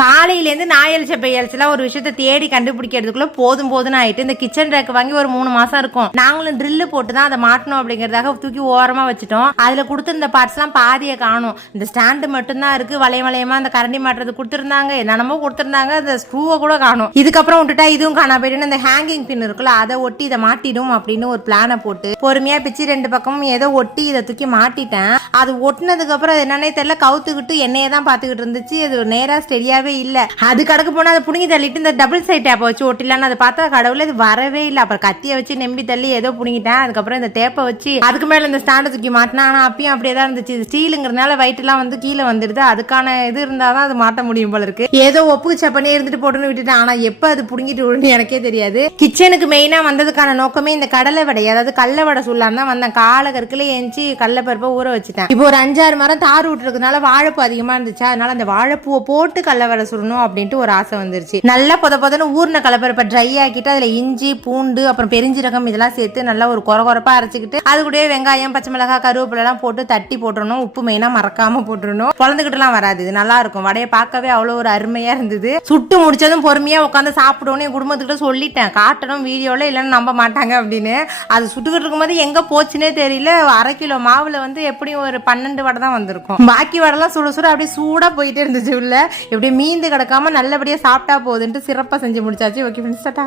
காலையிலேருந்து நாயலிச்ச பெயல்ஸ்லாம் ஒரு விஷயத்த தேடி கண்டுபிடிக்கிறதுக்குள்ள போதும் போதும்னு ஆயிட்டு இந்த கிச்சன் ரேக் வாங்கி ஒரு மூணு மாசம் இருக்கும். நாங்களும் ட்ரில்லு போட்டு தான் அதை மாட்டணும் அப்படிங்கறதாக தூக்கி ஓரமா வச்சுட்டோம். அதுல கொடுத்துருந்த பார்ட்ஸ் எல்லாம் பாதியை காணும். இந்த ஸ்டாண்டு மட்டும்தான் இருக்கு. வளைய வளையமா அந்த கரண்டி மாட்டுறது கொடுத்துருந்தாங்க. என்னென்னமோ கொடுத்துருந்தாங்க. அந்த ஸ்க்ரூவை கூட காணும். இதுக்கப்புறம் விட்டுட்டா இதுவும் காணா போயிட்டு இந்த ஹேங்கிங் பின் இருக்குல்ல அதை ஒட்டி இதை மாட்டிடும் அப்படின்னு ஒரு பிளானை போட்டு பொறுமையா பிச்சு ரெண்டு பக்கமும் ஏதோ ஒட்டி இதை தூக்கி மாட்டிட்டேன். அது ஒட்டினதுக்கு அப்புறம் என்னன்னே தெரியல. கவுத்துக்கிட்டு என்னையே தான் பாத்துக்கிட்டு இருந்துச்சு. அது நேரா ஸ்டெடியாவே இல்ல அது கடக்கு போனா அதை புடுங்கி தள்ளிட்டு இந்த டபுள் சைட் டேப்பை வச்சு ஒட்டிலான்னு அதை பார்த்தா கடவுளே இது வரவே இல்லை. அப்புறம் கத்தியை வச்சு நெம்பி தள்ளி ஏதோ புடுங்கிட்டேன். அதுக்கப்புறம் இந்த டேப்பை வச்சு அதுக்கு மேலே இந்த ஸ்டாண்டை தூக்கி மாட்டினா ஆனா அப்பயும் அப்படியே தான் இருந்துச்சு. ஸ்டீலுங்கிறதுனால வயிற்றுலாம் வந்து கீழே வந்துடுது. அதுக்கான இது இருந்தாதான் அது மாட்ட முடியும் போல இருக்கு. ஏதோ ஒப்புக்கு சப்பனே இருந்துட்டு போட்டுன்னு விட்டுட்டேன். ஆனா எப்ப அது புடுங்கிட்டு விழுன்னு எனக்கே தெரியாது. கிச்சனுக்கு மெயினா வந்ததுக்கான நோக்கமே இந்த கடலை வடை அதாவது கடலை வடை சொல்லலாம் தான் வந்தேன். காலை கற்களே ஏஞ்சி கடலைப்பருப்பை ஊற வச்சுட்டேன். இப்போ ஒரு அஞ்சாறு மரம் தார் விட்டுருக்கனால வாழைப்பூ அதிகமா இருந்துச்சு. அதனால அந்த வாழைப்பூவை போட்டு கடலை வடை சுடணும் அப்படின்ட்டு ஒரு ஆசை வந்துருச்சு. நல்லா பொத பொதன்னு ஊர்ன கலப்பரப்ப ட்ரை ஆக்கிட்டு அதுல இஞ்சி பூண்டு அப்புறம் பெருஞ்சீரகம் இதெல்லாம் சேர்த்து நல்லா ஒரு குற குறைப்பா அரைச்சிக்கிட்டு அது கூடயே வெங்காயம் பச்சை மிளகாய் கருவேப்பிலை எல்லாம் போட்டு தட்டி போட்டுறணும். உப்பு மெயினா மறக்காம போட்டுறணும். குழந்தைகிட்டலாம் வராது. இது நல்லா இருக்கும். வடையை பார்க்கவே அவ்வளோ ஒரு அருமையா இருந்தது. சுட்டு முடிச்சதும் பொறுமையா உட்காந்து சாப்பிடணும் என் குடும்பத்துக்கிட்ட சொல்லிட்டேன். காட்டணும் வீடியோல இல்லைன்னு நம்ப மாட்டாங்க அப்படின்னு. அது சுட்டுக்கிட்டு இருக்கும்போது எங்க போச்சுனே தெரியல. அரை கிலோ மாவுல வந்து எப்படியும் ஒரு பன்னெண்டு வடை தான் வந்திருக்கும். பாக்கி வடைலாம் சுட சுட அப்படியே சூடா போயிட்டே இருந்துச்சு உள்ள. எப்படியும் மீந்து கிடக்காம நல்லபடியாக சாப்பிட்டா போகுதுன்ட்டு சிறப்பாக செஞ்சு முடிச்சாச்சு. Okay friends tata